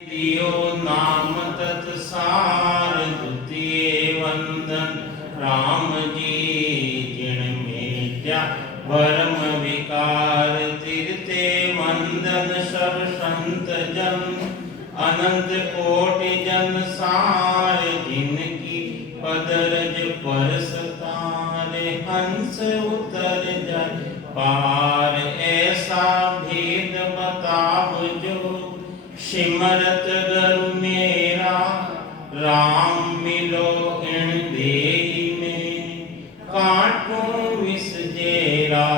दियो नाम तत्सार द्वितीय वंदन राम जी जिण मेट्या भरम विकार तीर्थे वंदन सब संत जन अनंत कोटि जन सार जिनकी पदरज परस तारे हंस उतर जाए पार ऐसा भेद बताव जो सिमरत गुरु मेरा राम मिलो इन देही में काटूं विष जेरा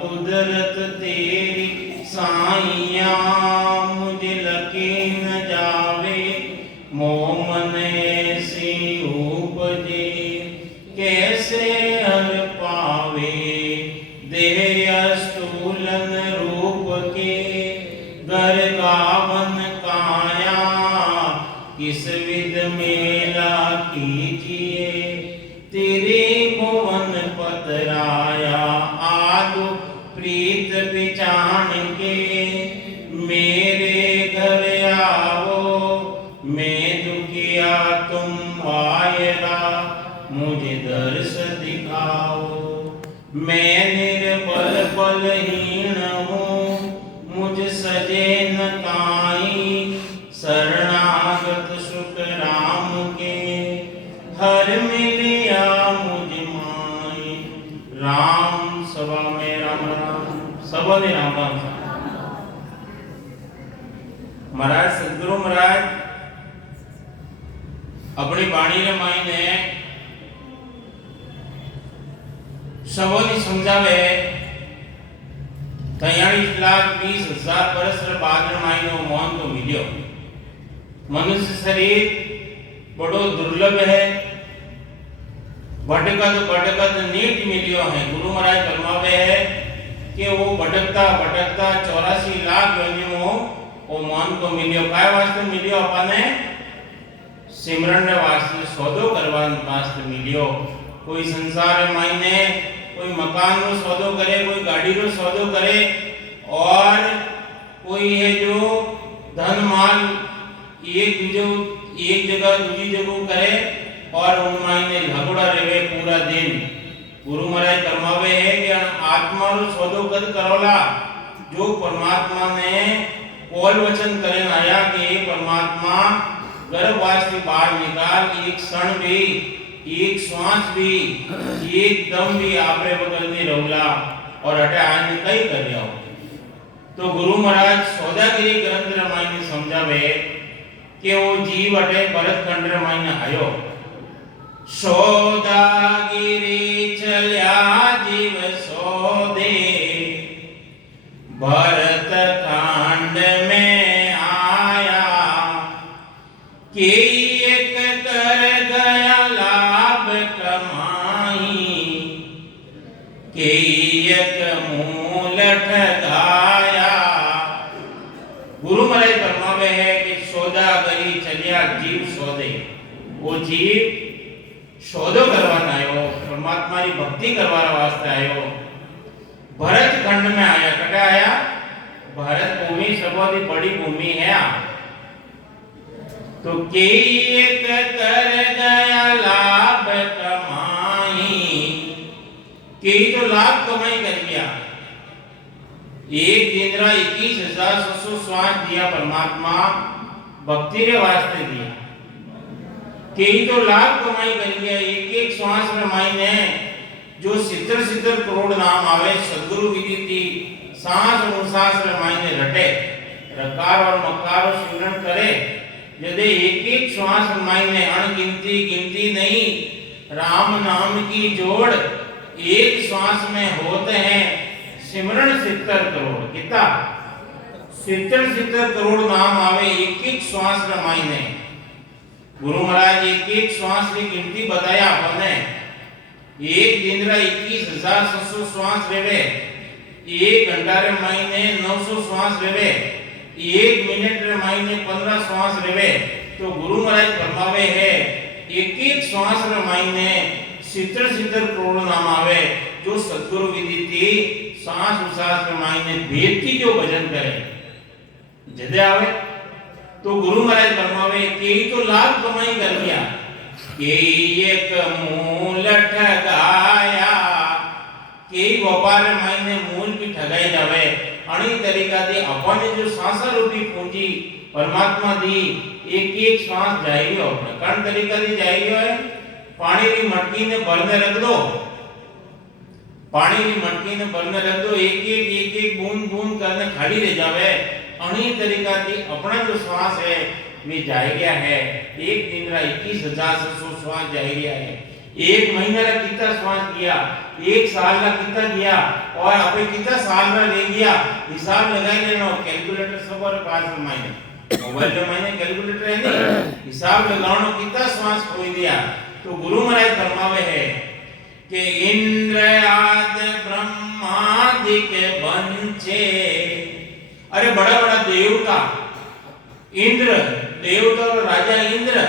कुदरत तेरी साइया मुझे लकी न जावे मोमन ऐसी उपजे कैसे हर पावे देह स्थूलन रूप के घर गावन काया किस विध मेला कीजिए तेरे भुवन पतराया आदु प्रीत पिचान के मेरे घर आओ मैं दुखिया तुम आयरा मुझे दर्श दिखाओ मैं निर्बल बलहीन हूँ मुझ सजे न काई शरणागत सुख राम के हर मिलिया मुझ माई राम सभा में राम राम सभा में राम राम। महाराज सदगुरु महाराज अपनी वाणी रे मायने सबोनी समझावे 43,20,000 वर्ष बाद मायनो मौन तो मिलियो। मनुष्य शरीर बड़ो दुर्लभ है भटकत नीट मिलियो है। गुरु महाराज फरमावे है कि वो भटकता 84 लाख योनियों वो मौन को मिलियो। काय वास्ते मिलियो? अपने सिमरन वास्ते सौदो करवान वास्ते मिलियो। कोई संसार मायने कोई मकान रो सौदो करे, कोई गाड़ी रो सौदो करे और कोई है जो धन माल एक जगह दूसरी जगह करे और उन मायने झगड़ा रहे पूरा दिन। गुरु महाराज फरमावे है कि आत्मा रो सौदो कद करोला जो परमात्मा ने कौल वचन करे आया कि परमात्मा गर्भवास से बाहर निकाल एक क्षण भी एक श्वास भी एक दम भी आपरे बगल में रहुला और हटे आने कई कर रहा हो। तो गुरु महाराज सौदागिरी ग्रंथ रामायण समझावे कि वो जीव हटे भरत खंड रामायण आयो सौदागिरी चल्या जीव सौदे भरत खंड में आया कि एक कर गया के एक मूल ठगाया। गुरु महाराज फरमावे है कि सौदागरी चलिया जीव सौदे। वो जीव सौदो करवाना आयो परमात्मा की भक्ति करवाना वास्ते आयो भरत खंड में आया। कटा आया भारत भूमि सबसे बड़ी भूमि है। तो के एक कर गया लाभ कमाई के तो लाभ कमाई कर लिया। एक दिन 21,700 श्वास दिया परमात्मा भक्ति के वास्ते दिया। के तो लाभ कमाई कर लिया। एक श्वास में मायने जो 70 करोड़ नाम आवे सदगुरु विधि थी सांस अनुसास में मायने रटे रकार और मकार सिमरन करे यदि एक श्वास में मायने अनगिनती गिनती नहीं राम नाम की जोड़ एक श्वास में होते हैं सिमरन 70 करोड़। कितना 70 करोड़ नाम आवे एक श्वास में मायने। गुरु महाराज एक श्वास की गिनती बताया अपने। एक दिन 21,700 श्वास रेवे एक घंटा रे मायने 900 श्वास रेवे एक मिनट रे मायने 15 श्वास रेवे। तो गुरु महाराज फरमावे है एक श्वास रे मायने 70 करोड़ नाम आवे जो सदगुरु विधि थी सांस उसास के मायने भेद की जो भजन करे जदे आवे तो गुरु महाराज फरमावे के तो लाख कमाई कर लिया के एक मूल ठगाया के व्यापार मायने मूल की ठगाई जावे अणी तरीका थी अपन जो सांसा रूपी पूंजी परमात्मा दी एक एक श्वास जाइयो अपने कण तरीका थी जाइयो है पानी की मटकी ने भरने रख दो पानी की मटकी ने भरने रख दो एक एक बूंद बूंद करने खाली रह जावे अणी तरीका थी अपना जो श्वास है वे जाए गया है एक दिन रा 21,700 श्वास जाए गया है एक महीना रा कितना श्वास किया एक साल रा कितना किया और अपने कितना साल रा ले गया हिसाब लगाई लेना कैलकुलेटर सब और पास में मायने मोबाइल में मायने कैलकुलेटर है नहीं हिसाब लगाना कितना श्वास खोई दिया तो गुरु महाराज फरमावे है कि इंद्र आदि ब्रह्मादिक बंचे अरे बड़ा बड़ा देवता इंद्र देवता और राजा इंद्र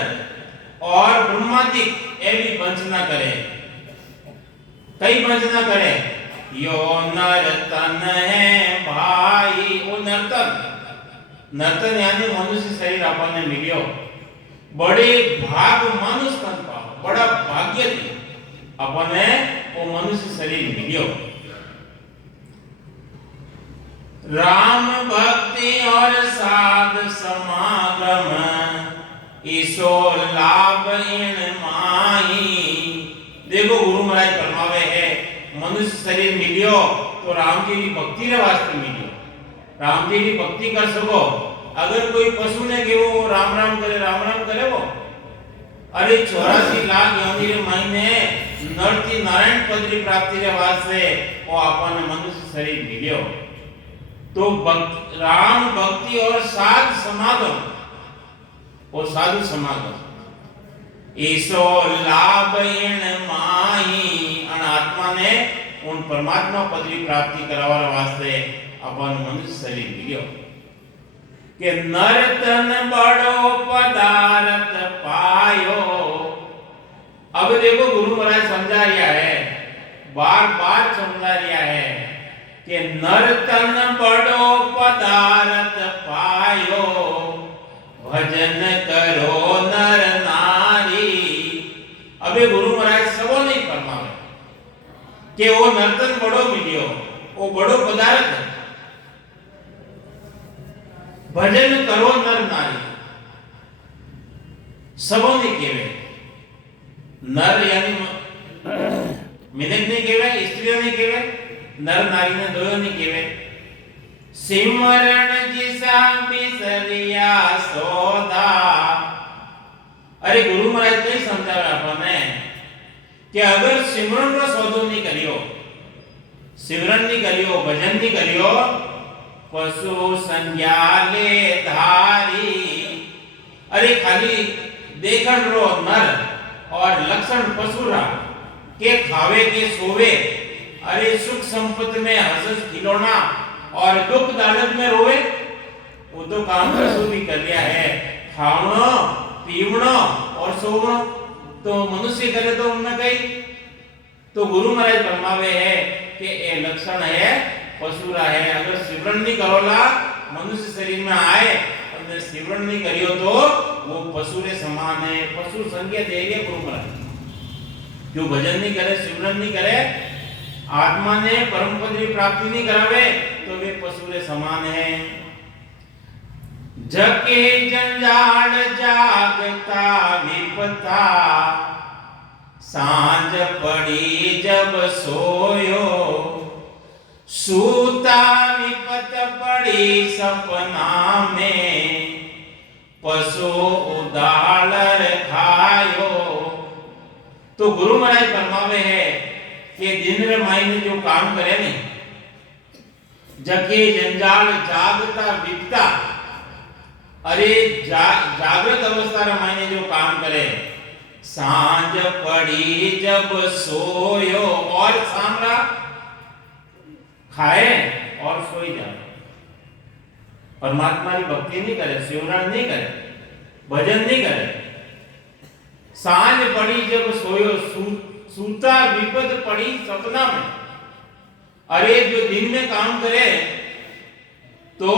और ब्रह्मादिक ये भी वंचना करे कई वंचना करे यो नर्तन है भाई वो नर्तन यानी मनुष्य शरीर आपने मिलियो बड़े भाग मनुष्य तन पाओ बड़ा भाग्य थी अपने वो मनुष्य शरीर मिलियो राम भक्ति और साध समागम ईसो लाभ इन माही देखो गुरु महाराज फरमावे है मनुष्य शरीर मिलियो तो राम जी की भक्ति रे वास्ते मिलियो राम जी की भक्ति कर सको अगर कोई पशु ने के वो राम राम करे वो अरे 84 लाख योनि रे महीने नरती नारायण पद की प्राप्ति रे वास्ते वो आपने मनुष्य शरीर मिलियो तो राम भक्ति और साध समागम और साधु समागम ईसो लाभ इन माही अन आत्मा ने उन परमात्मा पद की प्राप्ति करावा वास्ते अपन मनुष्य शरीर मिलियो के नर्तन बड़ो पदार्थ पायो अब देखो गुरु महाराज समझा रिया है बार बार समझा रिया है कि नर्तन बड़ो पदार्थ पायो भजन करो नर नारी अबे गुरु महाराज सबो नहीं फरमावे कि वो नर्तन बड़ो मिलियो वो बड़ो पदार्थ है भजन करो नर नारी सबो नहीं केवे नर यानी मिनक नहीं केवे स्त्री नहीं केवे नर नारी ने दोयो नहीं केवे सिमरण जिसा बिसरिया सोदा अरे गुरु महाराज कई समझावे आपने कि अगर सिमरण रो सौदो नहीं करियो सिमरन नहीं करियो भजन नहीं करियो पशु संज्ञा ले धारी अरे खाली देखन रो नर और लक्षण पशुरा के खावे के सोवे अरे सुख संपत्ति में हर्ष खिलौना और दुख दालत में रोवे वो तो काम पशु भी कर लिया है खावनो पीवनो और सोवनो तो मनुष्य करे तो उनमें कई तो गुरु महाराज फरमावे है कि ये लक्षण है पशुरा है अगर सिमरन नहीं करोला मनुष्य शरीर में आए और सिमरन नहीं करियो तो वो पशु रे समान है पशु संज्ञा दे रही है गुरु महाराज जो भजन नहीं करे सिमरन नहीं करे आत्मा ने परम पद की प्राप्ति नहीं करावे तो वे पशु रे समान है जके जंजाल जागता विपता सांझ पड़ी जब सोयो सूता विपत पड़ी सपना में पशु उदालर खायो तो गुरु महाराज फरमावे है कि दिन रे मायने जो काम करे ने जके जंजाल जागता विपता अरे जागृत अवस्था रे मायने जो काम करे सांझ पड़ी जब सोयो और सामरा खाए और सोई जाए परमात्मा की भक्ति नहीं करे सिमरन नहीं करे भजन नहीं करे सांझ पड़ी जब सोयो सूता विपद पड़ी सपना में अरे जो दिन में काम करे तो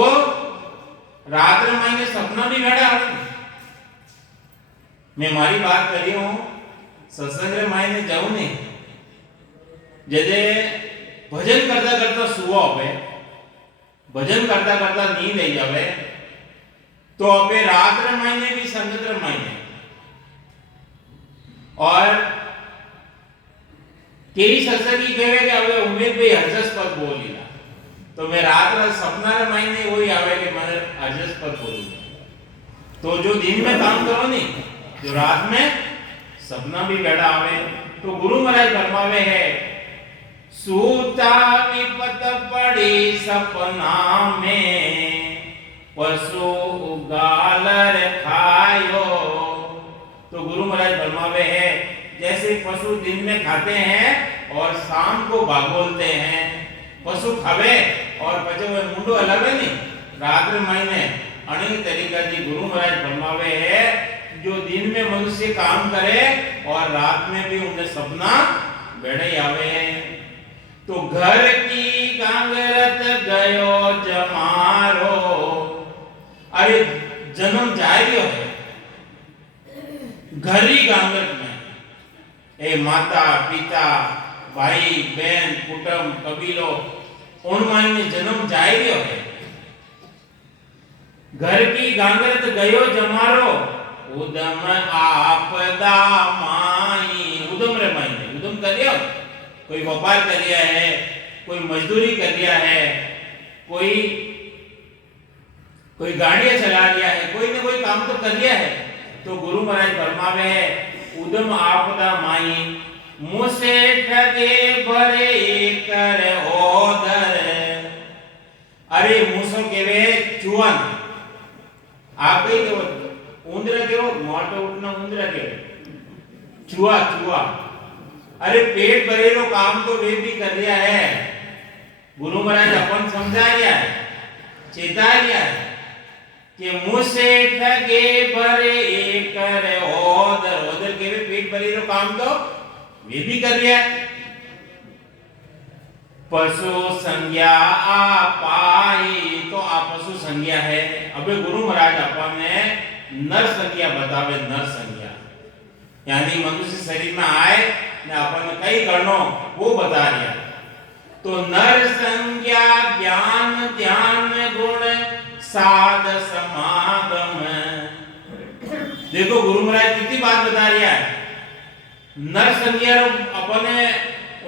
रात रे मायने सपना भी भेड़ा आवे। मैं मारी बात करी हूं सत्संग रे मायने जाऊं नहीं जदे भजन करता करता सुवा होवे, भजन करता करता नींद आई जावे तो अबे रात रे मायने भी संगत रे मायने और केई सत्संगी कहे कि હવે ઉમેદ ભાઈ હર્ષસ પર બોલીલા तो मैं रात रात सपना रे मायने वही आवे कि मैंने हर्षस पर बोलूं। तो जो दिन में काम करो नहीं जो रात में सपना भी बेड़ा आवे तो गुरु महाराज फरमावे है सूता विपत पड़ी सपना में पशु गालर खायो। तो गुरु महाराज फरमावे है जैसे पशु दिन में खाते हैं और शाम को बागोलते हैं, पशु खावे और पचे वो मुंडो अलग है नहीं रात महीने अनेक तरीका जी गुरु महाराज फरमावे है जो दिन में मनुष्य काम करे और रात में भी उन्हें सपना बेड़े आवे। तो घर की गांगरत गयो जमारो, अरे जन्म जाए गयो है घर ही गांगरत में ए माता पिता भाई बहन कुटुंब कबीलो उन मायने जन्म जाए गयो है। घर की गांगरत गयो जमारो उदम आपदा माई, उदम रे मायने उदम कर लिया, कोई व्यापार कर लिया है, कोई मजदूरी कर लिया है, कोई गाड़ियां चला लिया है, कोई ना कोई काम तो कर लिया है। तो गुरु महाराज फरमावे है उदम आपदा माई मुसे ठगे भरे कर ओदर। अरे मूसो केवे चुवन आप कई तो उंदरा केरो मोटे उठना उंदरा के चुआ चुआ। अरे पेट भरेलो काम तो वे भी कर लिया है, गुरु महाराज अपन समझा रिया है चेता रिया है कि मुसे ठगे भरे कर ओदर, ओदर केवे पेट भरेलो काम तो वे भी कर लिया है। पशु संज्ञा पाई, तो आ पशु संज्ञा है। अबे गुरु महाराज अपन ने नर संज्ञा बतावे, नर संज्ञा यानी मनुष्य शरीर में आए ने अपन ने कई गणों वो बता दिया। तो नर संज्ञा ज्ञान ध्यान गुण साध समागम। देखो गुरु महाराज कितनी बात बता रहा है। नर संज्ञा अपने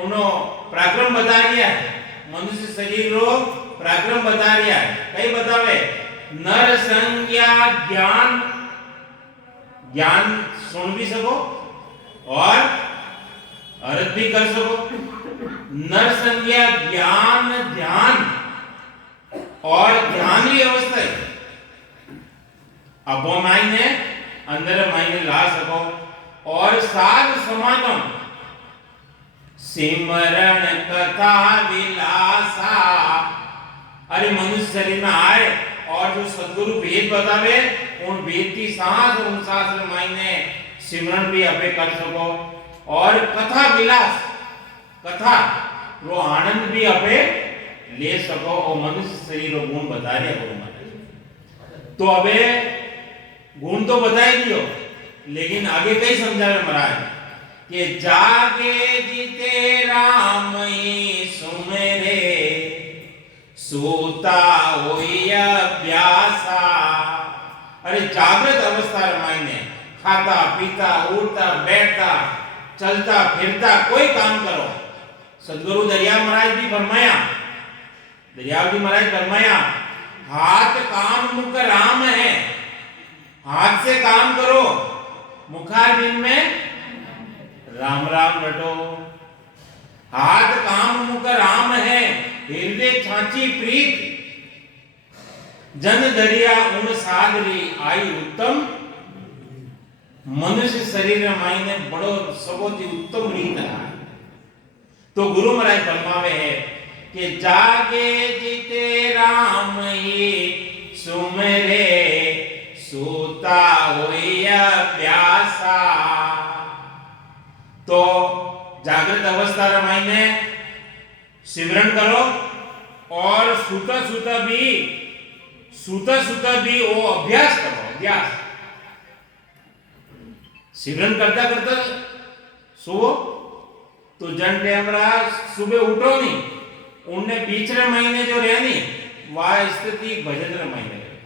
उनो पराक्रम बता रहा है, मनुष्य शरीर रो पराक्रम बता रहा है। कई बतावे नर संज्ञा ज्ञान, ज्ञान सुन भी सको और अर्थ भी कर सको। नर संज्ञा ज्ञान ध्यान और ध्यान की अवस्था है अब मायने अंदर मायने ला सको। और साध समागम सिमरण कथा विलासा। अरे मनुष्य शरीर में आए और जो सदगुरु वेद बतावे उन वेद की सांस उन सांस मायने सिमरन भी अपे कर सको और कथा विलास, कथा रो आनंद भी अपे ले सको और मनुष्य शरीर रो गुण बता रहे गुरु महाराज। तो अबे गुण तो बता ही दियो, लेकिन आगे कई समझावे महाराज कि जागे जीते राम ही सुमेरे सोता होई अभ्यासा। अरे जागृत अवस्था मायने खाता पीता उठता बैठता चलता फिरता कोई काम करो। सदगुरु दरिया महाराज भी फरमाया, दरिया जी महाराज फरमाया हाथ काम मुख राम है। हाथ से काम करो, मुखार दिन में राम राम रटो। हाथ काम मुख राम है, हृदय छाची प्रीत जन दरिया उन सागरी आई उत्तम। मनुष्य शरीर मायने बड़ो सबोती उत्तम रीत है। तो गुरु महाराज फरमावे है कि जागे जीते राम ही सुमरे सूता होई अभ्यासा। तो जागृत अवस्था मायने सिमरन करो और सूता सूता भी सूता सूता भी वो अभ्यास करो, अभ्यास। सिमरन करता करता सो तो जन टेमरा सुबह उठो नहीं, उनने पिछले महीने जो रहे नहीं वह स्थिति भजन महीने रहे,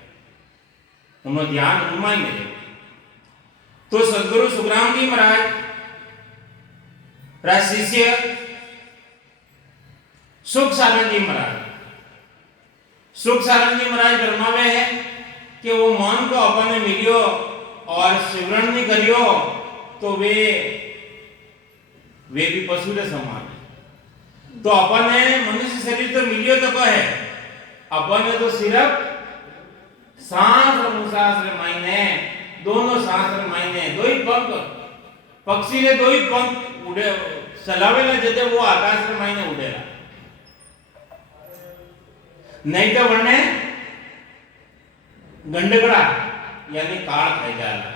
उन्होंने ध्यान उनमें रहे। तो सदगुरु सुखराम जी महाराज रा शिष्य सुख सारण जी महाराज, सुख सारण जी महाराज फरमावे है कि वो मन को अपन ने मिलियो और सिमरन नहीं करियो तो वे भी पशु के समान है। तो अपन ने मनुष्य शरीर तो मिलियो तो को है, अपन ने तो सिर्फ सांस और निश्वास रे मायने, दोनों सांस रे मायने दो ही पंख, पक्षी ने दो ही पंख उड़े चलावेला जते वो आकाश रे मायने उड़ेला, नहीं तो वरने गंडकड़ा यानी काल खाई जाला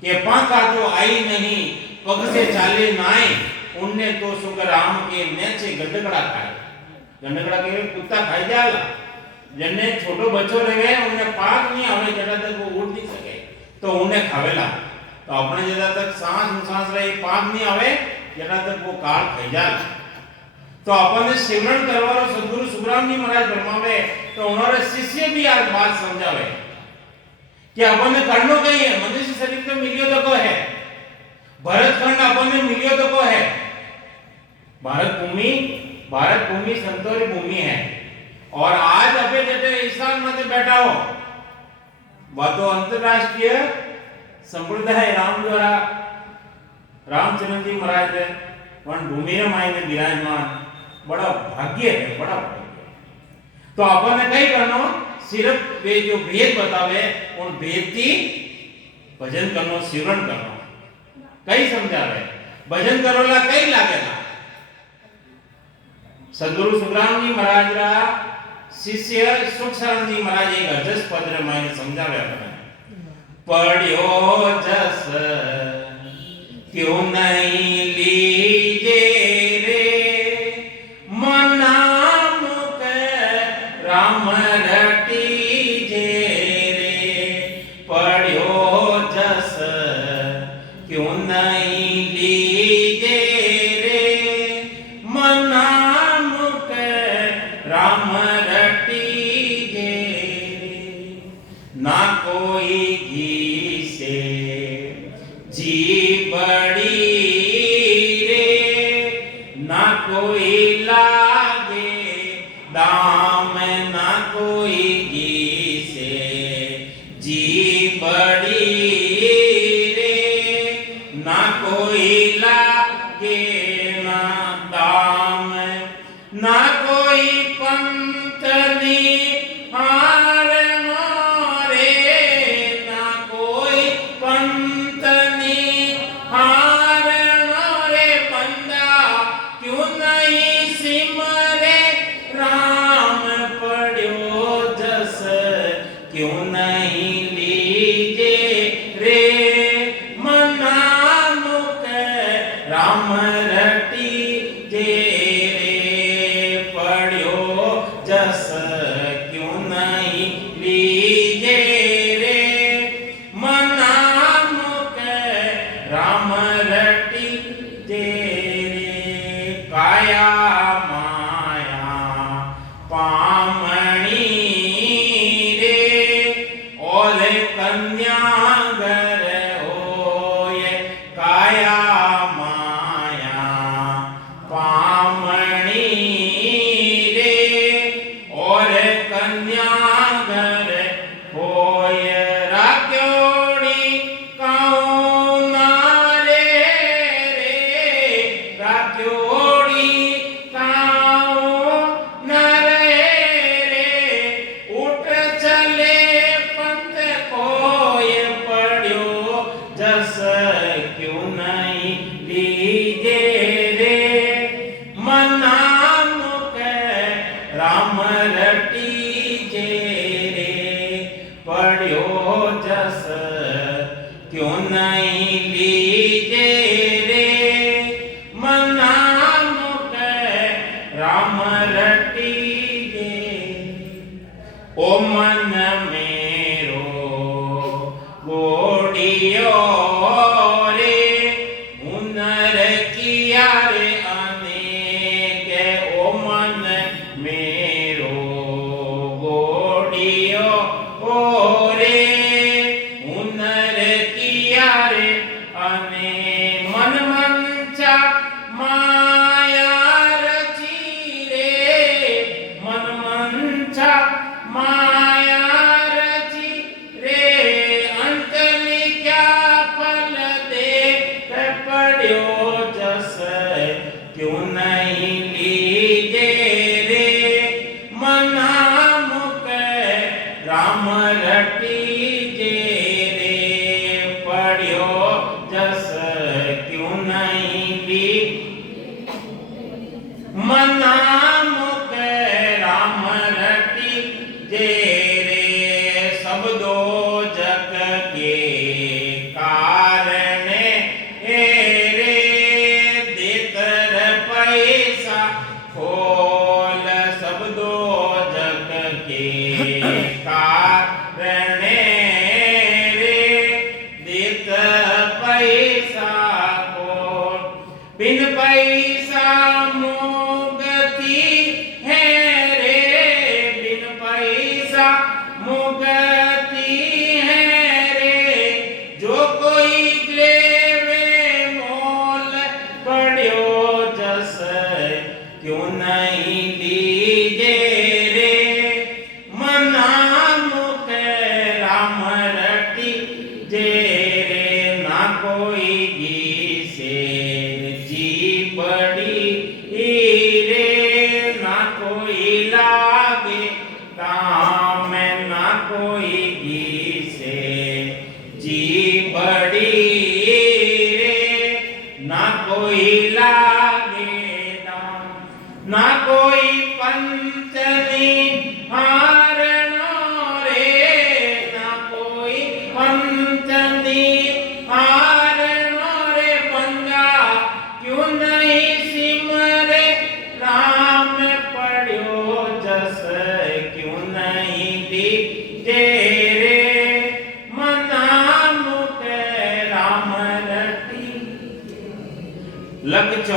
कि पंखा तो आई नहीं पग से चाले नाए, उनने तो सुख राम के नेचे गंडकड़ा खाए। गंडकड़ा के कुत्ता खाई जाला, जन्ने छोटो बच्चो रहे उन्हें पाक नहीं आवे जड़ा तक वो उड़ नहीं सके तो उन्हें खावेला। तो अपने जड़ा तक सांस रहे पाक नहीं आवे जड़ा तक वो काल खाई जाला। तो अपन ने सिमरन करवारो सदगुरु सुखराम जी महाराज फरमावे तो उन्होंने शिष्य भी आज बात समझावे कि अपन ने करनो कही है, मनुष्य शरीर तो मिलियो तो को है, भरत खंड अपन ने मिलियो तो को है, भारत भूमि संतोरी भूमि है। और आज अपने जैसे ईशान में बैठा हो वह तो अंतरराष्ट्रीय संप्रदाय राम द्वारा रामचंद्र जी महाराज वन भूमि में मायने विराजमान, बड़ा भाग्य है, बड़ा भाग्य। तो अपन ने कई करनो सिर्फ वे जो भेद बतावे उन भेद की भजन करनो, सिमरन करनो, कई समझावे भजन करोला कई लागेला। सदगुरु सुखराम जी महाराज रा शिष्य सुख सारण जी महाराज एक अजस पद में समझावे अपने पढ़ियो जस क्यों नहीं लीजे रे मना मुख राम रटी जे रे, पढ़ियो जस क्यों नहीं लीजे रे मना मुख राम रटी जे रे, ना कोई घी से जी बड़ी रे, ना कोई लागे दाम, ना कोई घी से जी बड़ी रे, ना कोई लागे ना दाम, ना कोई पंथनी हार मारे, ना कोई पंथनी हार मारे, बंदा क्यों नहीं सिमरे राम, पढ़ियो जस क्यों नहीं लीजे गोड़ियो रे हुनर किया रे अनेक ओ मन मेरो गोड़ियो रे हुनर किया रे अने मन मंचा माया रची रे मन मंचा माया रची रे अंतली क्या फल दे पड़ियो जस क्यों नहीं लीजे रे मना मुख राम रटी जे रे पड़ियो जस क्यों नहीं ली मना मुख राम रटी जे रे सब दो जग के कारण रे देतर पैसा खोल सब दो जग के कारण रे देत पैसा खोल बिन पैसा मुगति है रे बिन पैसा मुगति है रे जो कोई लेवे मोल पड़ियो जस क्यों नहीं लीजे रे मना मुख राम रटी जे रे ना कोई से जी बड़ी रे ना कोई लागे काम ना कोई से जी बड़ी रे ना कोई लागे दाम ना कोई पंचनी हारणो रे ना कोई पंचनी हारणो रे पंगा क्यों नहीं सिमरे राम पड़ियो जस क्यों नहीं दीजे रे मना मुख राम रटी लख 84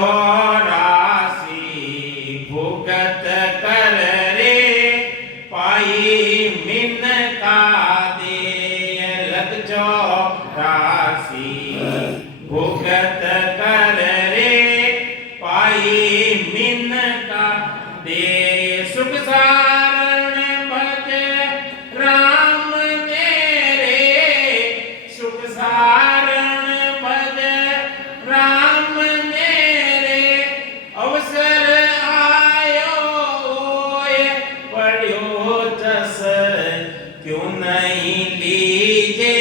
भुगत कर रे पाई मिन का दे लख 84 भुगत कर रे पाई मिन का दे सुख सारण भज राम मेरे सुख सारण भज राम मेरे अवसर आयो ओय पड़ियो जस क्यों नहीं लीजे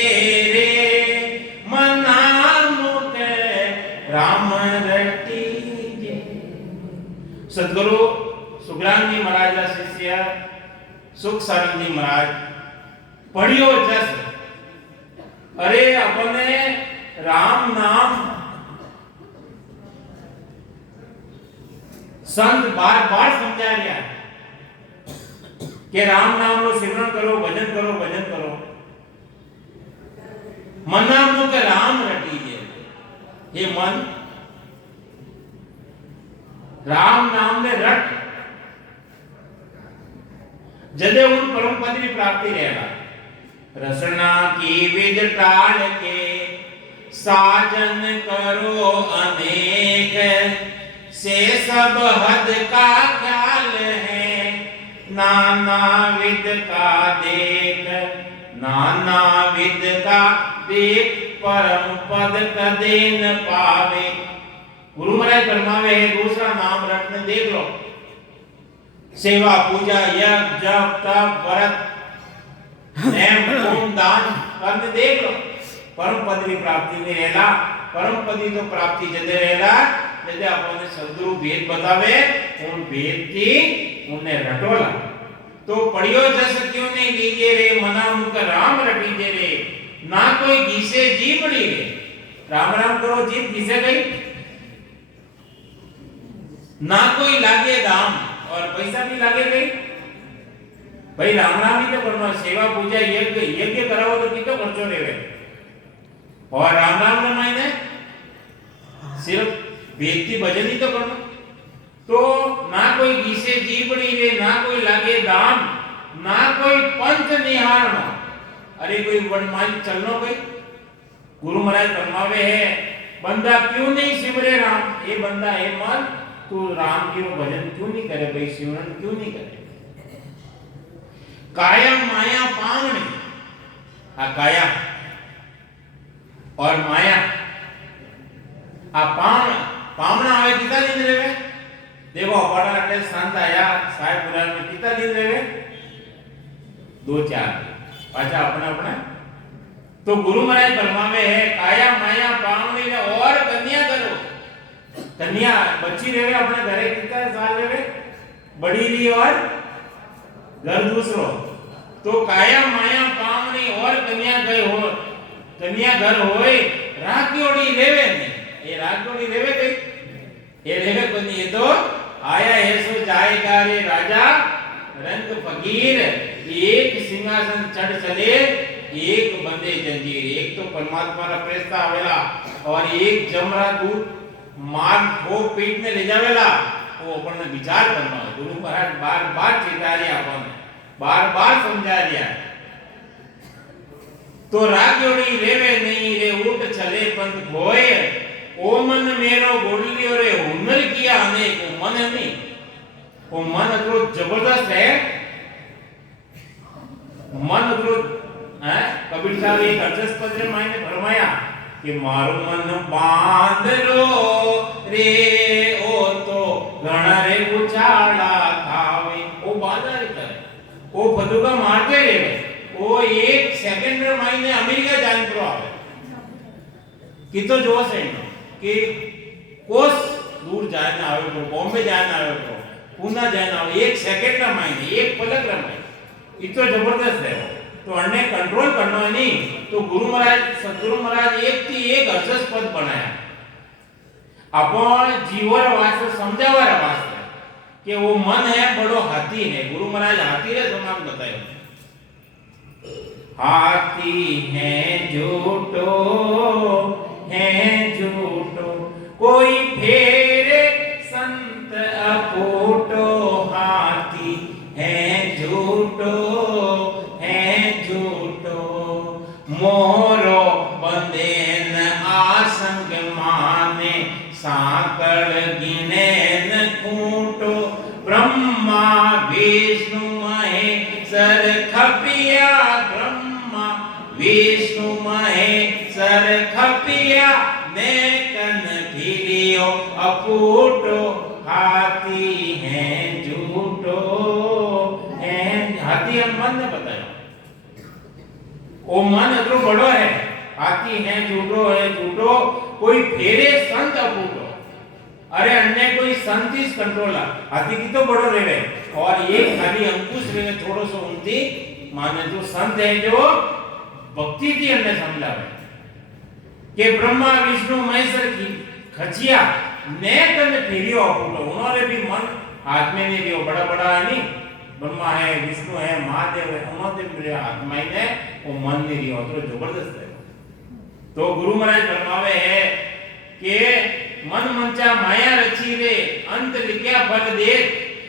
रे मना मुख राम रटी जे सदगुरु सुग्राम जी महाराज का शिष्य सुख सारण जी महाराज पढ़ियो जस अरे अपने राम नाम संत बार बार समझा गया कि राम नाम नो सिमरन करो भजन करो भजन करो मना मुख राम रटी जे ये मन राम नाम ने रट जदे उन परम पद की प्राप्ति रहेगा रसना की विद टाल के साजन करो अनेक से सब हद का ख्याल है नाना विद का देख नाना विद का देख परम पद कदे न पावे गुरु महाराज फरमावे है दूसरा नाम रटने देख लो सेवा पूजा यज्ञ जप तप व्रत नेम होम दान करने देख लो परम पद की प्राप्ति में रहेला परम पद तो प्राप्ति जदे रहेला जदे आपने सदगुरु भेद बतावे उन भेद की उन्हें रटोला तो पढ़ियो जस क्यों नहीं लीजे रे मना मुख राम रटीजे रे ना कोई घिसे जी पड़ी रे राम राम करो जीत घिसे गई ना कोई लागे दाम और पैसा भी लागे गई भाई राम राम ही तो करना सेवा पूजा यज्ञ यज्ञ कराओ तो कितो खर्चो रेवे और राम राम रमाइने सिर्फ भेदती भजन ही तो करना। तो ना कोई गीसे जीवड़ी रे, ना कोई लागे दाम, ना कोई पंच निहारनो। अरे कोई वनमान चलनो कोई गुरु महाराज फरमावे है बंदा क्यों नहीं सिमरे राम, ये बंदा है मन तू राम की भजन क्यों नहीं करे भाई, सिमरन क्यों नहीं करे। काया माया पावनी, आ काया और माया आ पावना आवे कितना दिन रेवे। देखो बड़ा अटे संत आया साहेब पुराण में कितना दिन रेवे, 2-4 पाचा अपना अपना। तो गुरु महाराज फरमावे है काया माया पावनी ने और कन्या करो। कन्या बच्ची रेवे अपने घरे कितना साल रेवे, बड़ी री और घर दूसरो। तो काया माया पावनी और कन्या गए हो, कन्या घर होए राखियोड़ी रेवे ने, ये राखियोड़ी रेवे कई, ये रेवे कोनी, ये तो आया है सो जाएगा रे राजा रंग फकीर। एक सिंहासन चढ़ चले एक बंदे जंजीर। एक तो परमात्मा रा प्रेस्ता आवेला और एक जमरा दूत मार वो पेट में ले जावेला। वो अपन विचार करना। गुरु महाराज बार-बार चेता रिया, अपन बार-बार समझा रिया। तो राग्योड़ी रेवे नहीं रे ऊट चले पंथ होए, ओ मन मेरो गोडलियो रे हुनर किया अनेक। वो मन है नहीं, वो मन अतरो जबरदस्त है। मन अतरो है। कबीर साहब एक अर्जस पत्र मायने फरमाया कि मारो मन बांध लो रे ओ तो घणा रे उछाड़ा थावे। वो बांधा रे करे, वो फदुका मारते रे, वो 1 सेकंड रे मायने अमेरिका जान प्रो आवे। कितो जोश है इनो कि कोस दूर जाए ना आवे तो, बॉम्बे जाए ना आवे तो, पूना जाए ना आवे, 1 सेकंड रा मायने, 1 पलक रा मायने इतो जबरदस्त है वो। तो अन्य कंट्रोल करना नहीं। तो गुरु महाराज सदगुरु महाराज एक थी एक अर्जस पद बनाया अपन जीवर वास्ते समझावर वास्ते कि वो मन है बड़ो हाथी है। गुरु महाराज हाथी रे समान बतायो, हाथी है झूठो है झूठो कोई फेरे संत अपूटो। हाथी है झूठो मोरो बंदे न आसंग माने, साकल गिने न खूंटो। ब्रह्मा विष्णु महेश्वर खपिया, ब्रह्मा विष्णु महेश्वर खपिया, ने कन फिरियो अपूटो। हाथी है झूठो है, हाथी हम मन ने बताया वो मन अतरो बड़ो है। हाथी है झूठो है झूठो कोई फेरे संत अपूटो। अरे अन्य कोई संत इस कंट्रोला हाथी की तो बड़ो रेवे और एक खाली अंकुश रेवे थोड़ो सो उनती माने जो संत है जो भक्ति थी अन्य समझावे कि ब्रह्मा विष्णु महेश्वर की खचिया ने तने फेरियो अपूटो। उन्होंने भी मन हाथ में नहीं लियो, बड़ा बड़ा है नहीं, ब्रह्मा है विष्णु है महादेव है, उन्होंने मेरे आत्मा ही ने वो मन नहीं लिया तो जबरदस्त है। तो गुरु महाराज फरमावे है कि मन मंचा माया रची रे अंत लिखया फल दे।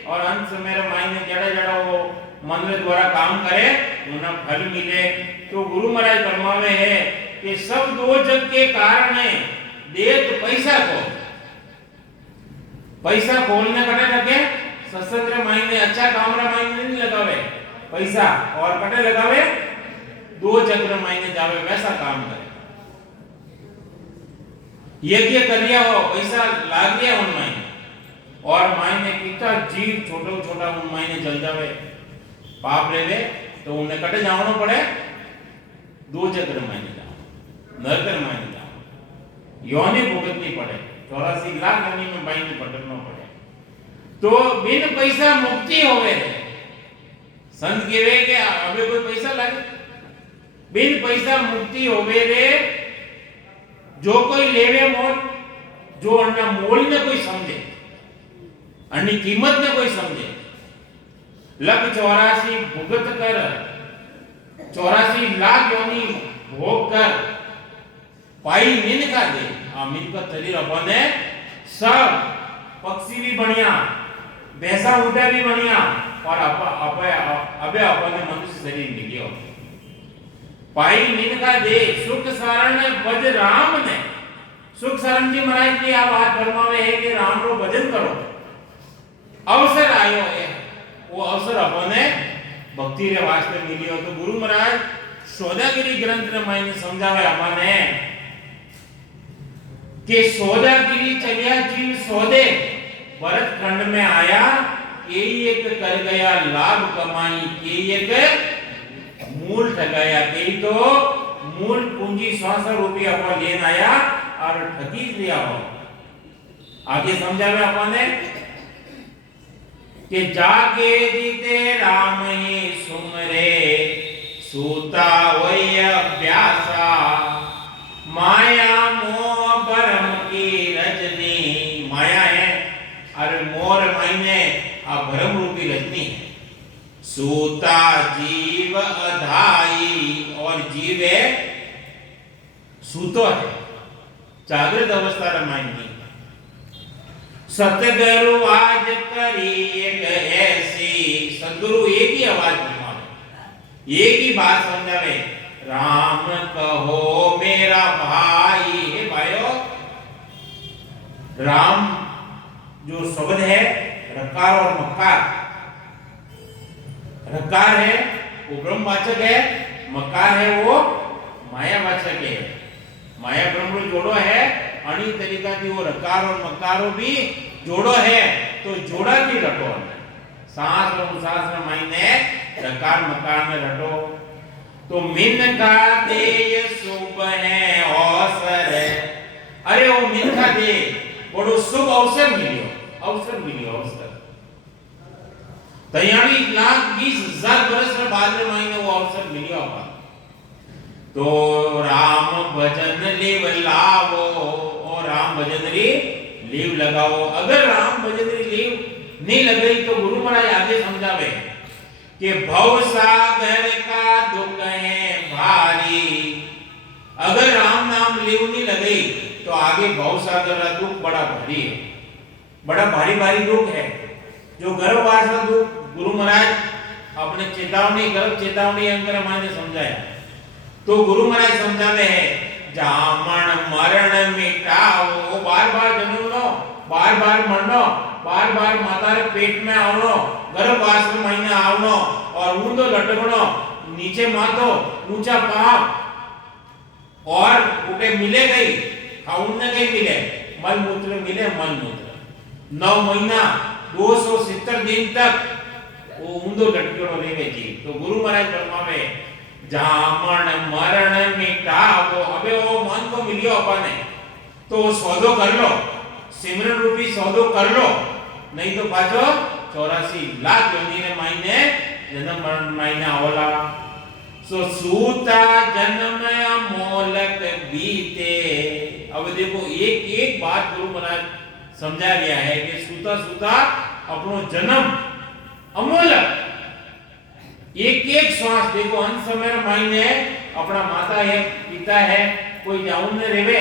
और अंत में मेरे मायने जड़ा जड़ा वो मन के द्वारा काम करे उन्हें फल मिले। तो गुरु महाराज फरमावे है कि सब दो जग के कारण है देत पैसा को, पैसा खोलने कटे रखे सशस्त्र मायने अच्छा काम रा मायने नहीं लगावे पैसा, और कटे लगावे 2 चक्र मायने जावे वैसा काम करे। यज्ञ करिया हो पैसा लाग गया उन मायने, और मायने कितना जीव छोटो छोटा उन मायने जल जावे पाप रेवे तो उन्हें कटे जावनो पड़े 2 चक्र मायने जाओ, नरकर मायने जाओ, योनि भुगतनी पड़े, 84 लाख योनि में मायने भटकना पड़े। तो बिन पैसा मुक्ति होवे। संत कहवे के अबे कोई पैसा लागे, बिन पैसा मुक्ति होवे रे। जो कोई लेवे मोल, जो अन्ना मोल ने कोई समझे, अन्नी कीमत ने कोई समझे, 184 भुगत कर 84 लाख योनि भोग कर पाई मिनका दे आ मिनका शरीर अपने सब पक्षी भी बढ़िया भैंसा ऊँटा भी बढ़िया और अबे अपने मनुष्य शरीर मिलियो पाई मिनका दे सुख शरण भज राम ने सुख शरण जी महाराज की आ बात फरमावे है कि राम रो भजन करो अवसर आयो है वो अवसर अपने भक्ति रे वास्ते मिलियो तो गुरु महाराज सौदागिरी ग्रंथ ने मायने समझावे अपने कि सौदागिरी चलिया जीव सौदे भरत खंड में आया के एक कर गया लाभ कमाई के एक मूल ठगाया के तो मूल पूंजी 100 रुपया अपन लेन आया और ठगी लिया हो आगे समझावे अपने कि जाके जीते राम ही सुमरे सूता वय अभ्यासा माया मोह भरम की रजनी माया है और मोर मायने आ भरम रूपी रजनी है सूता जीव अधाई और जीव है सूतो है जागृत अवस्था रमायनी सतगुरु आज करी एक ऐसी सदगुरु एक ही आवाज बोले एक ही बात समझावे राम कहो मेरा भाई हे भाइयों राम जो शब्द है रकार और मकार रकार है वो ब्रह्मवाचक है मकार है वो मायावाचक है माया ब्रह्म जोड़ो है अणी तरीका की वो रकार और मकारो भी जोड़ो है तो जोड़ा भी रटो सांस और उसास में मायने रकार मकार में रटो तो मिन का दे शुभ है अवसर है अरे वो मिन का दे बड़ो शुभ अवसर मिलियो अवसर तैयारी 1,20,000 वर्ष बाद में मायने वो अवसर मिलियो अपन तो राम भजन लिव लावो और राम भजन री लिव लगाओ अगर राम भजन री लिव नहीं लगाई तो गुरु महाराज आगे समझावे कि भव सागर का दुख है भारी अगर राम नाम लिव नहीं लगाई तो आगे भव सागर का दुख बड़ा भारी है बड़ा भारी भारी दुख है जो गर्भवास का दुख गुरु महाराज अपने चेतावनी गर्भ चेतावनी अंकर माने समझाया तो गुरु महाराज समझावे है जामण मरण मिटाओ बार-बार जन्म लो बार-बार मरनो बार-बार माता रे पेट में आवनो गर्भवास में महीने आवनो और ऊंधो लटकनो नीचे माथो ऊंचा पाप और उठे मिले गई खाऊने गई मिले मल मूत्र मिले मल मूत्र 9 महीना 270 दिन तक वो ऊंधो लटकनो रेवे जी तो गुरु महाराज फरमावे जामण मरण मिटावो अबे वो मन को मिलियो अपने तो सौदो कर लो सिमरन रूपी सौदो कर लो नहीं तो पाछो 84 लाख योनि ने मायने जन्म मरण मायने आवला सो सूता जन्म अमोलक बीते अब देखो एक एक बात गुरु महाराज समझा गया है कि सूता सूता अपनो जन्म अमोलक एक एक श्वास देखो अंत समय मायने अपना माता है पिता है कोई जाऊन ने रेवे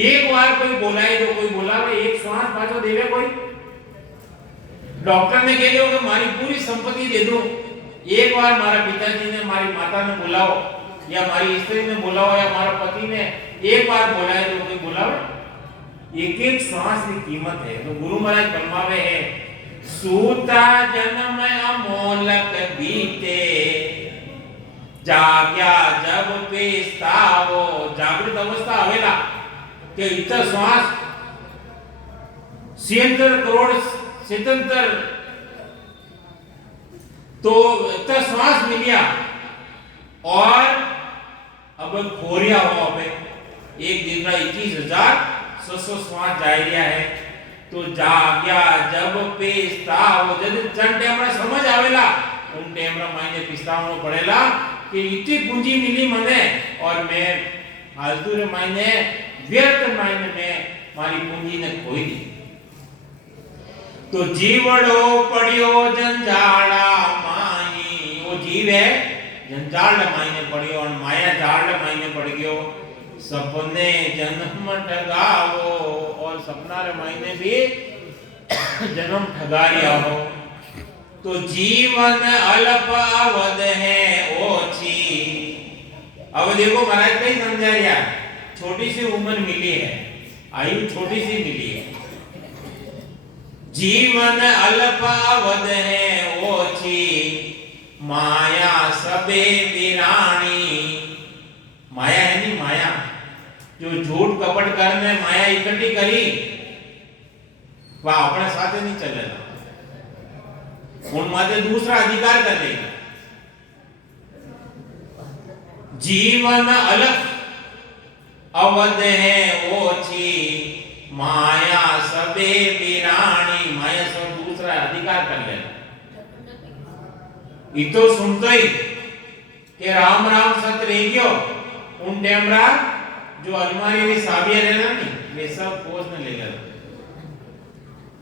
एक बार कोई बोलाए तो कोई बोलावे एक श्वास पाछो देवे कोई डॉक्टर ने कह दियो कि मारी पूरी संपत्ति दे दो एक बार मारा पिताजी ने मारी माता ने बुलाओ या मारी स्त्री ने बुलाओ या मारा पति ने एक बार बुलाए तो कोई बुलावे एक एक श्वास की कीमत है तो गुरु महाराज फरमावे है सूता जन्म अमोलक बीते जाग्या जब पेस्तावो जागृत अवस्था आवेला के इतना श्वास 76 करोड़ 77 तो इतना श्वास मिलिया और अब खोरिया हो अबे एक दिन का 21,600 श्वास जाए रिया है तो जाग्या जब पेस्तावो जब जन टेमरा समझ आवेला उन टेमरा मायने पिस्तावनो पड़ेला कि इतनी पूंजी मिली मने और मैं फालतू रे मायने व्यर्थ मायने में मारी पूंजी ने खोई दी तो जीवड़ो पड़ियो जंजाला माई वो जीव है जंजाल मायने पड़ियो और माया जाल मायने पड़ गयो सपने जन्म ठगावो, और सपना रे मायने भी जन्म ठगा रिया हो। तो जीवन अल्प अवध है ओछी। अब देखो महाराज कई समझा रिया, छोटी सी उम्र मिली है, आयु छोटी सी मिली है। जीवन अल्प अवध है ओछी, माया सबे विराणी। माया है नहीं, माया जो झूठ कपट करने माया इकट्ठी करी वह अपने साथ नहीं चलेगा, उनमाते दूसरा अधिकार कर लेगा। जीवन अलग अवध है ओछी, माया सबे विराणी। माया सब दूसरा अधिकार कर लेगा। इतो सुनतो ही कि राम राम सत रह गयो, उन टेमरा जो अलमारी में साबिया रहना नहीं, वे सब पोस में ले गया,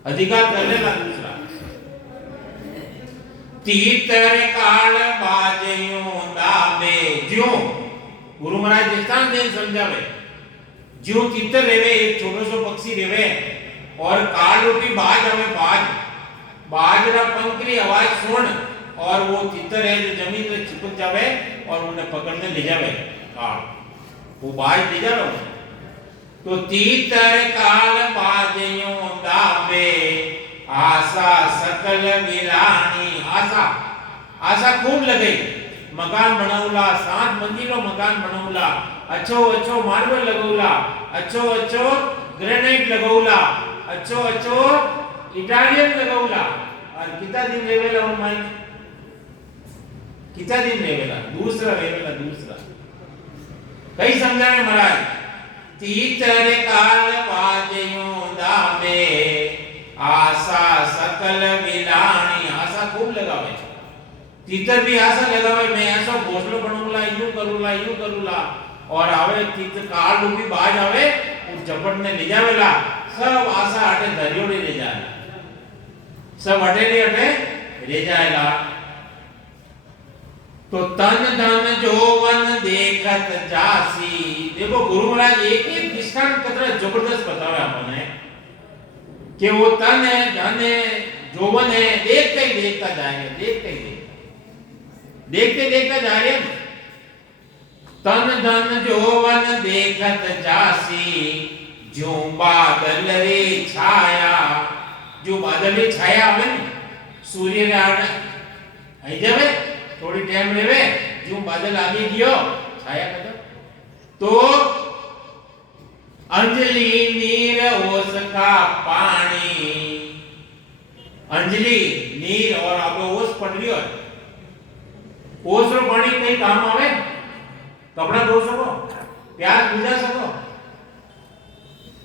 अधिकार कर लेना दूसरा। तीतर काल बाजयूं दाबे, ज्यों गुरु महाराज दृष्टांत देन समझावे, ज्यों तीतर रेवे, एक छोटो सो पक्षी रेवे और काल रूपी बाज हवे, बाज रा पंख की आवाज सुन और वो तीतर है जो जमीन में चिपक जावे और उन्हें पकड़ने ले जावे, काल वो बाज ले जावे। तो तीतर काल बाजयूं दाबे, आशा सकल विरानी। आशा खूब लगे, मकान बनाऊला, 7 मंजिलो मकान बनाऊला, अच्छो मार्बल लगौला, अच्छो ग्रेनाइट लगौला, अच्छो इटालियन लगौला, और कितना दिन लेवेला उन माई, कितना दिन लेवेला, दूसरा लेवेला, दूसरा कई समझाने महाराज। तीतर काल बाजयूं दाबे, आशा सकल विलानी। आशा खूब लगावे, तीतर भी आशा लगावे, मैं ऐसा घोसलो बनूंगा, यूं करूंगा, और आवे तीतर काल रूपी बाज आवे, उस झपट ने ले जावेला, सब आशा हटे धरियोड़े ले जाएगा, सब हटे ले जाएगा। तो तन धन जोवन देखत जासी। देखो गुरु महाराज एक दृष्टांत कितना जबरदस्त बतावे आपने कि वो तन है, धन है, जोवन है, देखते ही देखता जाएंगे, देखते जा रहे। तन धन जोवन देखत जासी, जो बादल रे छाया। जो बादल रे छाया आवे ने, सूर्य रे आई जावे, थोड़ी टाइम लेवे, जो बादल आगे गयो छाया कर तो अंजलि नीर ओस का पानी। अंजलि नीर और आप ओस पड़ रही हो, ओस रो पानी कई काम आवे, कपड़ा धो सको, प्याज बुझा सको,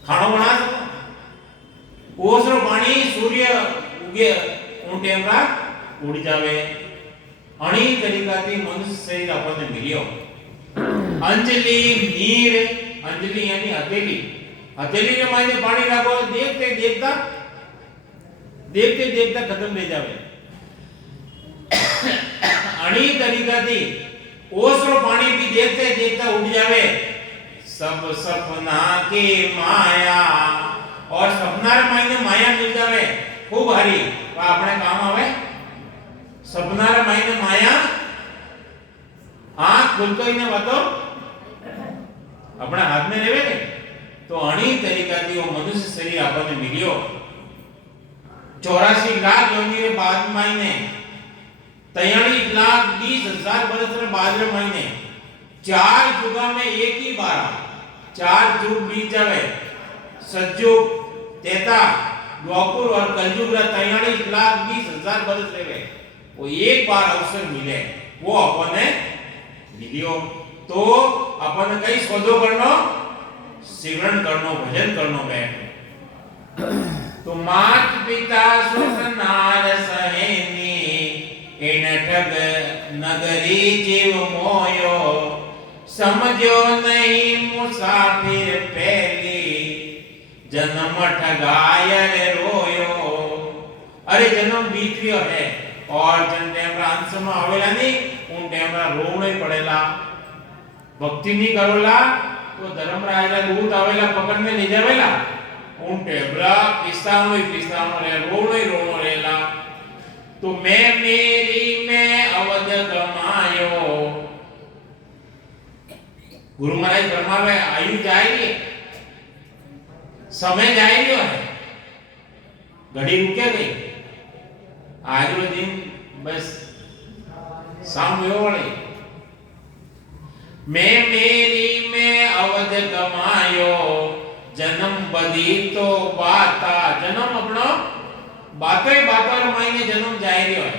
खाना बना सको। ओस रो पानी सूर्य उगे उन टाइम का उड़ जावे। अणी तरीका थी मनुष्य शरीर आपने मिलियो। अंजलि नीर, अंजलि यानी हथेली, हथेली के मायने पानी रखो, देखते देखता खत्म ले जावे। अणी तरीका थी ओसरो पानी भी देखते देखता उड़ जावे। सब सपना के माया, और सपना रे मायने माया मिल जावे खूब हरी, अपने काम आवे। सपना रे मायने माया, आंख खुलतो ही ने वातो अपना हाथ में लेवे ने। तो अणी तरीका थी वो मनुष्य शरीर आपने मिलियो। 84 लाख योनि रे बाद मायने 43,20,000 बरस रे बाद रे मायने 4 जुगा में एक ही बार 4 जुग बीत जावे। सतयुग, त्रेता, द्वापर और कलयुग रे 43,20,000 बरस रेवे। वो एक बार अवसर मिले, वो अपने मिलियो। तो अपन कई सौदो करनो, सिमरन करनो, भजन करनो बैठ। तो मात पिता सुख नार सहेनी, इन ठग नगरी जीव मोयो। समझो नहीं मुसाफिर पहली, जन्म ठगाय रे रोयो। अरे जन्म बीत गयो है और जन टेमरा अंश में आवेला नहीं, उन टेमरा रोवणे पड़ेला। भक्ति नहीं करोला तो तो धर्मराजा दूत आवेला पकड़ने ले जावेला ऊंटे बरा पिस्तानो रे रोणो रेला तो मैं मेरी में अवध गमायो गुरु महाराज फरमावे आयु जाएगी समय जाएगी है घड़ी रुके गई आज रो दिन बस शाम वाले मैं मेरी में अवध गमायो जन्म बदी तो बाता जन्म अपनो बातों ही बातों रमाइने जन्म जाए रही है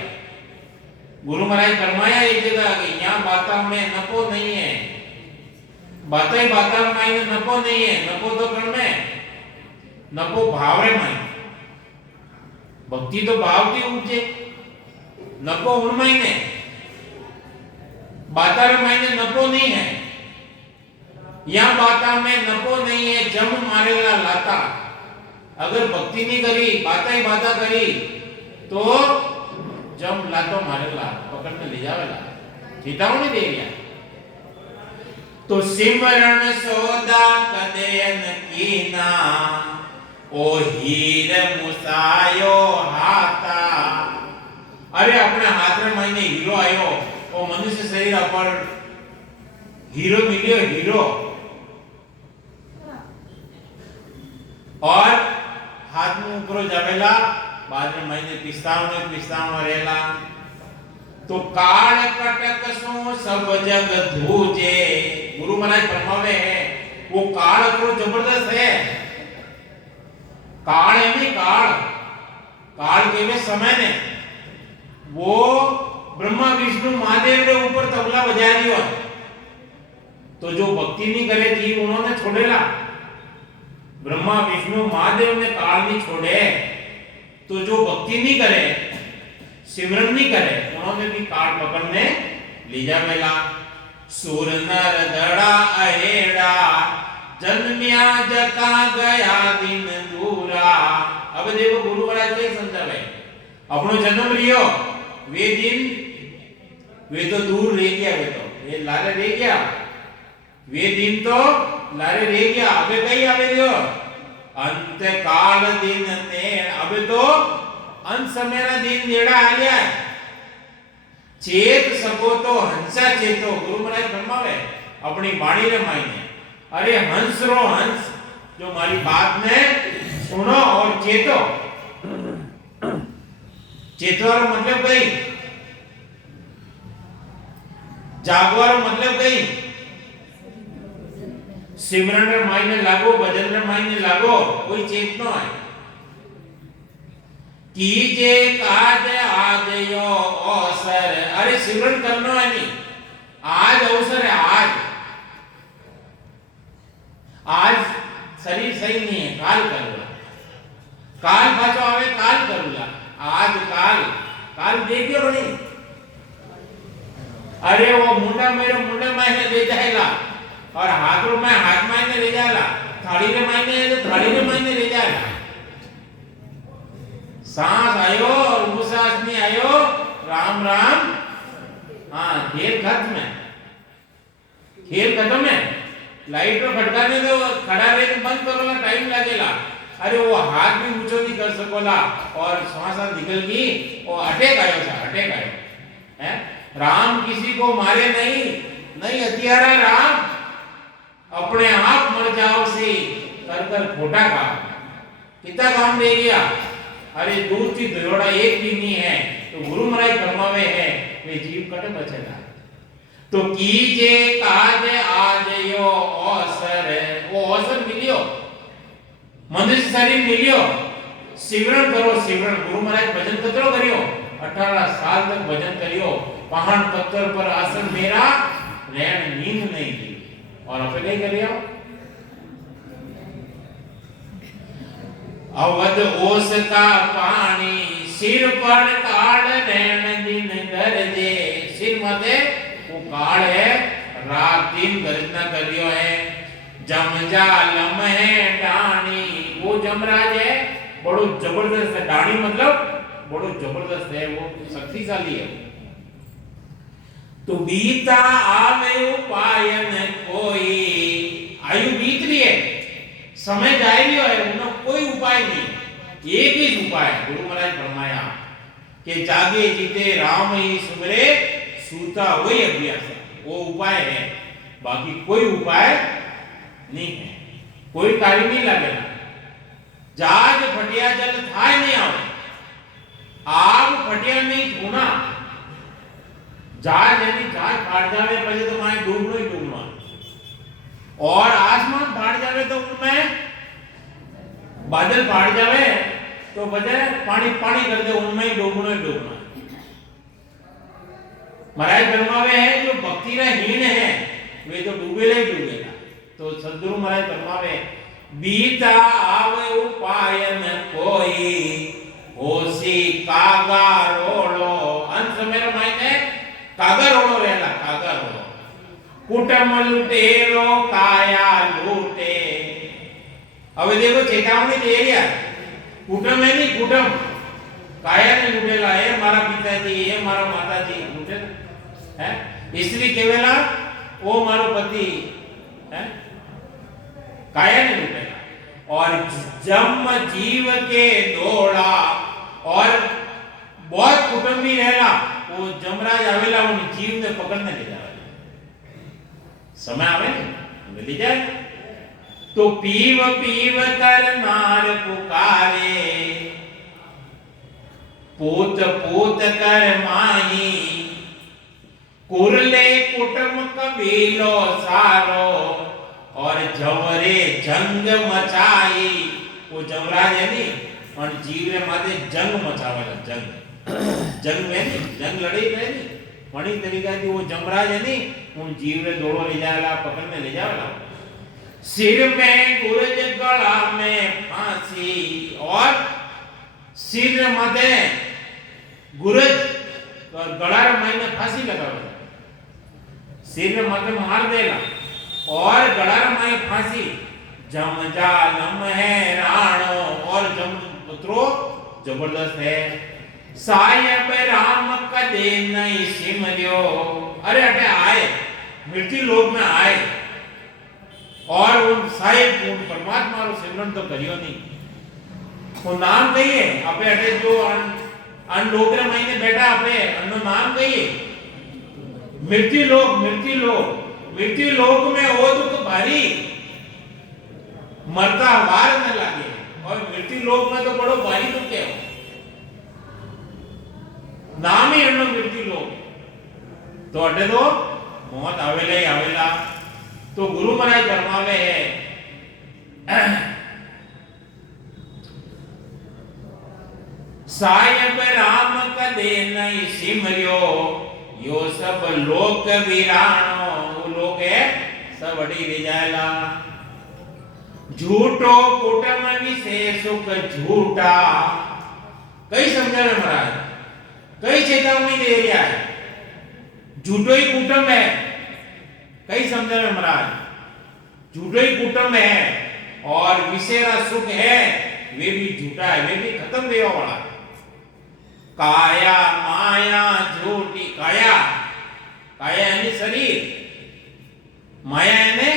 गुरु महाराज फरमाया एक जगह कि यहाँ बातों में नफो नहीं है बातों ही बातों रमाइने नफो नहीं है नफो तो कर में नफो भाव रे माई भक्ति तो भाव की ऊंचे नफो उनमाइने बाता रमाइने नफो नहीं है यहाँ बाता में नफो नहीं है जम मारेला लाता अगर भक्ति नहीं करी बाता ही बाता करी तो जम लातो मारेला पकड़ने ले जावेला चेतावनी दे गया तो सिमरण सोदा कदेन कीना ओ हीर मुसायो हाथा अरे अपने हाथ में महीने हीरो आयो ओ मनुष्य शरीर पर हीरो मिलियो हीरो और हाथ में ऊपर जावेला बाद में महीने पिस्तावनो रेला तो काल कटक सो सब जग धूजे गुरु महाराज फरमावे है वो काल तो जबरदस्त है काल है नहीं काल के में समय ने वो ब्रह्मा विष्णु महादेव के ऊपर तबला बजा रही है तो जो भक्ति नहीं करे थी उन्होंने छोड़ेला ब्रह्मा विष्णु महादेव ने काल नहीं छोड़े तो जो भक्ति नहीं करे सिमरन नहीं करे उन्होंने भी काल पकड़ने ले जावेला सुर नर दड़ा अहेड़ा जन्मिया जका गया दिन दूरा अब देखो गुरु महाराज क्या समझावे अपनो जन्म लियो वे दिन वे तो दूर रह गया वे लारे रह गया वे दिन तो लारे रह गया अबे कहीं आवे दियो अंत काल दिन ने अबे तो अंत समय ना दिन नेड़ा आ गया चेत सको तो हंसा चेतो गुरु महाराज फरमावे अपनी वाणी रे मायने अरे हंस रो हंस जो मारी बात ने सुनो और चेतो चेतवारो मतलब कई जागवारो मतलब कई सिमरन रे मायने लागो भजन रे मायने लागो कोई चेतनो है कीजे काज आज यो अवसर अरे सिमरन करनो है नहीं आज अवसर है आज शरीर सही नहीं है काल करूला काल पाछो आवे काल करूला आज काल देखियो नहीं अरे वो मुंडा मेरे मुंडे मायने ले जाएगा और हाथ में हाथ मायने ले जाएगा थाली रे मायने तो थाली रे मायने ले जाएगा सांस आयो और उसास नहीं आयो राम राम हाँ खेल खत्म है लाइट में खटकाने तो खड़ा रहे बंद करोला टाइम लगेगा अरे वो हाथ भी ऊंचो नहीं कर सकोला और श्वास निकल गई वो अटैक आयो है राम किसी को मारे नहीं हथियारा राम अपने आप मर जाओ से कर खोटा काम कितना काम दे गया अरे दूर की दरोड़ा एक भी नहीं है तो गुरु महाराज फरमावे है वे जीव कट बचेगा तो कीजे काज आज यो अवसर वो अवसर मिलियो मनुष्य शरीर मिलियो सिमरन करो सिमरन गुरु महाराज भजन कतरो करियो 18 साल तक भजन करियो पहाड़ पत्थर पर आसन मेरा रहन नींद नहीं की और अपने नहीं करियो अवध ओस का पानी सिर पर काल नैन दिन गरजे सिर मते वो काल है रात दिन गर्जना करियो है जमजा लम्हे डाणी वो जमराज है बड़ो जबरदस्त है डाणी मतलब बड़ो जबरदस्त है वो शक्तिशाली है तो बीता आवे उपायन कोई आयु समय जाए भी है उन्हें कोई उपाय नहीं, एक ही उपाय गुरु महाराज फरमाया कि जागे जीते राम ही सुमरे सूता वही अभ्यास, वो उपाय है, बाकी कोई उपाय नहीं है, कोई कार्य नहीं लगेगा। जाज फटिया जल थाय नहीं आवे, आग फटिया नहीं धोना, जहाज यानी जहाज फाड़ जावे पहले तो माए डूबनो ही डूबना, और आसमान फाड़ जावे तो उनमें बादल फाड़ जावे तो बजाय पानी पानी कर दे उनमें ही डूबना। महाराज फरमावे है जो भक्ति रा हीन है वे तो डूबेला ही डूबेला। तो सदगुरु महाराज फरमावे बीता आवे उपाय न कोई होसी कागा रोलो, अंत मेरा मायने कागा रोलो रहेला, कागा रोलो कुटम लुटेरो काया लूटे। अब देखो चेतावनी दे रही है, कुटम है नहीं, कुटम काया ने लूटेला है, मारा पिताजी है, मारा माताजी लूटे है, इसलिए केवला वो मारो पति है, काया ने लूटेला। और जम जीव के दौड़ा, और बहुत कुटुंबी रहेला, वो जमराज आवेला उन जीव ने पकड़ने ले जावे, समय आवे ने ले जाए। तो पीव पीव कर नार पुकारे, पूत पूत कर माही, कुरले कुटुंब कबीलो सारो, और जवरे जंग मचाई। वो जमराज है नी और जीव रे माथे जंग मचावेला, जंग में नहीं जंग लड़ी रहे नी मणि तरीका की वो जमराज है नी उन जीव रे दौड़ो ले जावेला, पकड़ने ले जावेला। सिर में गुरज गला में फांसी, और सिर माथे गुरज गला रे मायने फांसी लगावेला, सिर रे माथे मार देला और गला रे मायने फांसी। जम जालम है राणो, और जम पुत्रो जबरदस्त है। सायब राम कदे नहीं सिमरियो, अरे अटे आए मृत्यु लोक में आए, और उन साहिब उन परमात्मा रो सिमरन तो करियो नहीं, वो नाम कहिए अबे अटे जो अन लोक रे महीने बैठा अबे अन्नो नाम कहिए मृत्यु लोक, मृत्यु लोक में वो दुख भारी, मरता वार न लागे, और मृत्यु लोक में तो बड़ो भारी दुख है, नाम ही अन्नो मृत्यु लोक। तो अटे तो मौत आवेला ही आवेला। तो गुरु महाराज फरमावे है सायब राम कदे नहीं सिमरियो, यो सब लोक वीरानो, वो लोग है सब अड़ी रह जाएला। झूठो कुटम विशेष सुख झूठा, कई समझावे महाराज, कई चेतावनी दे रहा है, झूठो ही कुटम है, कई समझावे महाराज, झूठो ही कुटम है, और विशेरा सुख है वे भी झूठा है, वे भी खत्म देवा वाला। काया माया झूठी, काया काया यानी शरीर, माया यानी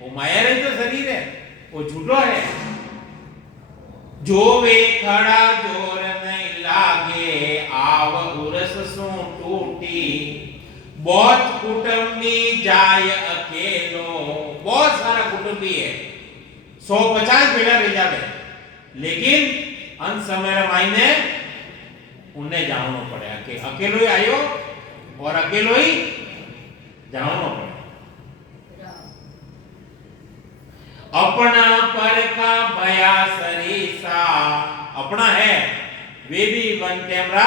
वो माया रही तो शरीर है, वो झूठो है। जो वे खड़ा जोर नहीं लागे, आव उरस सो टूटी, बहुत कुटुंबी जाय अकेलो, बहुत सारा कुटुंबी है, 150 बेड़ा रह जावे, लेकिन अंत समय मायने उन्हें जानो पड़े, अकेलो ही आयो और अकेलो ही जानो पड़े। अपना पर का भया सरीसा, अपना है वे भी वन कैमरा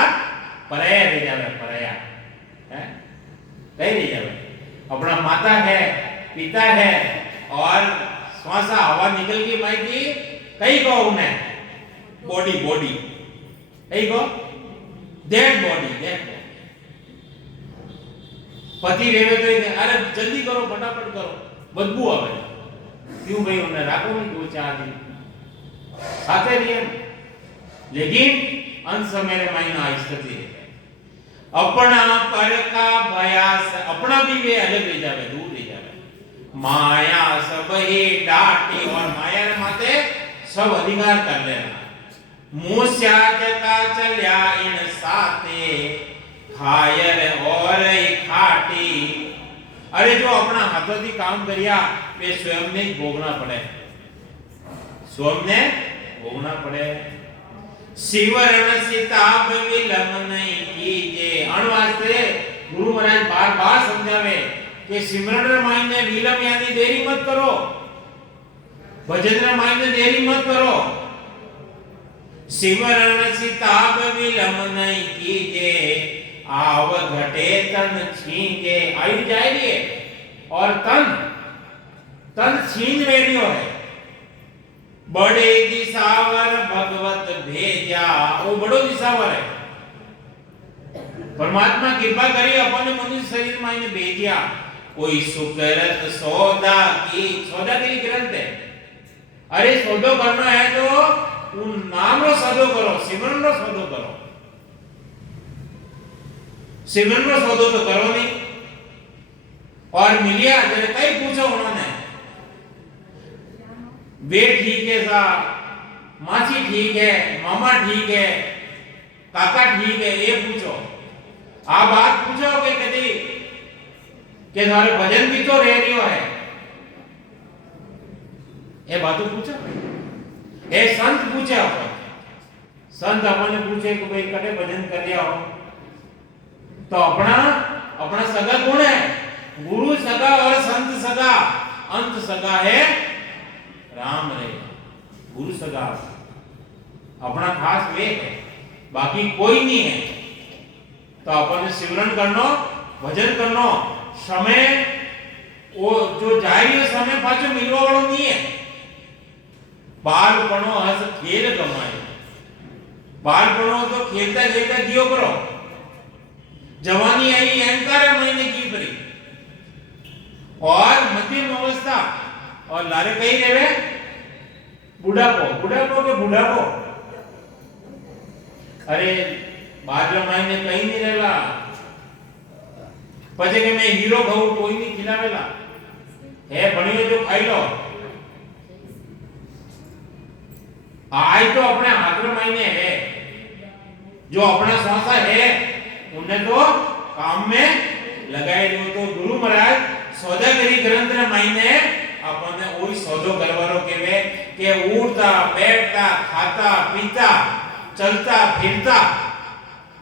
पराया रह जावे, पराया है कहीं रह जावे। अपना माता है, पिता है, और श्वासा हवा निकल गई माई कहीं को उन्हें बॉडी कहीं को डेड बॉडी। पति रेवे तो अरे जल्दी करो, फटाफट करो, बदबू आवे, क्यों भाई उन्हें राखो नहीं 2-4 दिन साथे रहिए, लेकिन अंत समय रे महीना स्थिति है। अपना पर का भयास, अपना भी वे अलग रह जावे, दूर रह जावे। माया सब ही डाटी, और माया सब अधिकार कर लेना। मूस्या जका चल्या इन साथे खायर और खाटी। अरे जो अपना हाथों थी काम करिया वे स्वयं ने भोगना पड़े, स्वयं ने भोगना पड़े। शिवरण सिताब विलम नहीं कीजे। अण वास्ते गुरु महाराज बार बार समझावे कि सिमरन मायने विलम यानी देरी मत करो, भजन मायने देरी मत करो। सिमरन सिताब विलम नहीं कीजे आव घटे तन छींगे। आयु जाए रही है और तन छीन रेडियो है। बड़े दिशावर भगवत भेजा। वो बड़ो दिशावर है, परमात्मा कृपा करी अपन मनुष्य शरीर में इन्हें भेजिया। कोई सुकरत सौदा की, सौदा के लिए ग्रंथ है। अरे सौदो करना है तो उन नाम रो सौदो करो, सिमरन रो सौदो करो। सिमरन रो सौदो तो करो नहीं। और मिलिया जरे कई पूछो उन्होंने, वे ठीक है साहब, मासी ठीक है, मामा ठीक है, काका ठीक है, ये पूछो। आप बात पूछो कि कभी के तुम्हारे भजन भी तो रेडियो है, ये बातों पूछो। ये संत पूछे अपन, संत अपन पूछे कि भाई कटे भजन कर लिया हो तो अपना सगा कौन है? गुरु सगा और संत सगा। अंत सगा है राम रे, गुरु सगा अपना खास वे है, बाकी कोई नहीं है। तो अपन सिमरन करनो, भजन करनो, समय वो जो जाए समय पाछो मिलवा वालों नहीं है। बालपणो हस खेल गमाए। बालपणो तो खेलता खेलता जियो करो। जवानी आई अहंकार महीने की परी और मध्यम अवस्था और लारे कहीं रेवे बुढ़ापो। बुढ़ापो के बुढ़ापो, अरे 12 महीने कहीं नहीं रहेला। पचे के मैं हीरो खाऊं कोई नहीं खिलावेला है, बनियो जो खाई लो। आज तो अपने हाथ में महीने है, जो अपना स्वासा है उन्हें तो काम में लगाए दो। तो गुरु महाराज सौदागरी ग्रंथ ने महीने अपन ने वही सौदो करवारो केवे के उठता बैठता खाता पीता चलता फिरता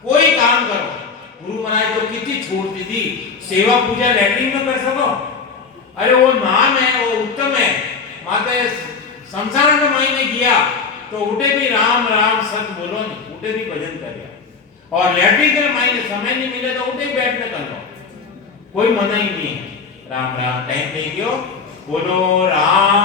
कोई काम करो। गुरु महाराज तो कितनी छूट दी थी, सेवा पूजा लैट्रिन में कर सको। अरे वो नाम है, वो उत्तम है। माते संसार में महीने किया तो उठे भी राम राम सत बोलो नहीं, उठे भी भजन कर। और लैट्रिन के महीने समय नहीं मिले तो उठे बैठने कर लो, कोई मना ही नहीं है। राम राम टाइम नहीं क्यों बोलो राम।